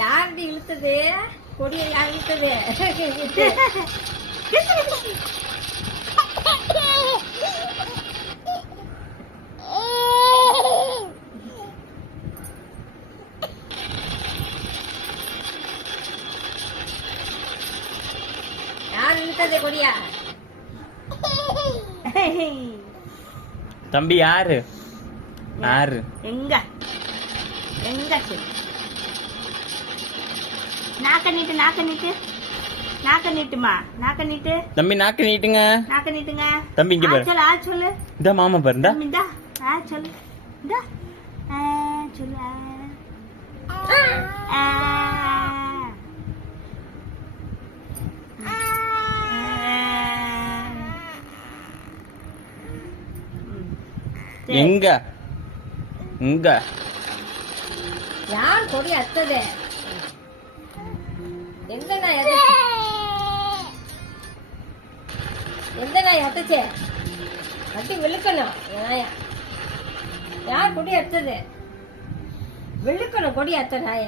யாருடி இழுத்தது? கொடியை யார் இழுத்தது? யார் இழுத்தது கொடியா? தம்பி யாரு? யாரு? எங்க எங்க நாக்க நீட்டு நாக்க நீட்டு நாக்க நீட்டுமா நாக்க நீட்டு தம்பி நாக்கு நீட்டுங்க. நாக்க நீட்டுங்க. தம்பி இங்க பாரு. சொல்லு சொல்லு. இந்த மாமா பாருடா. இந்தா சொல்லு. இந்தா சொல்லு. எங்க எங்க யார் கொடி அத்தது? எந்த நாய் அத்துச்சு? எந்த நாய் அத்துச்சு? கட்டி விழுக்கணும் நாயா. யார் கொடி அத்தது? விழுக்கணும் கொடி அத்த நாய.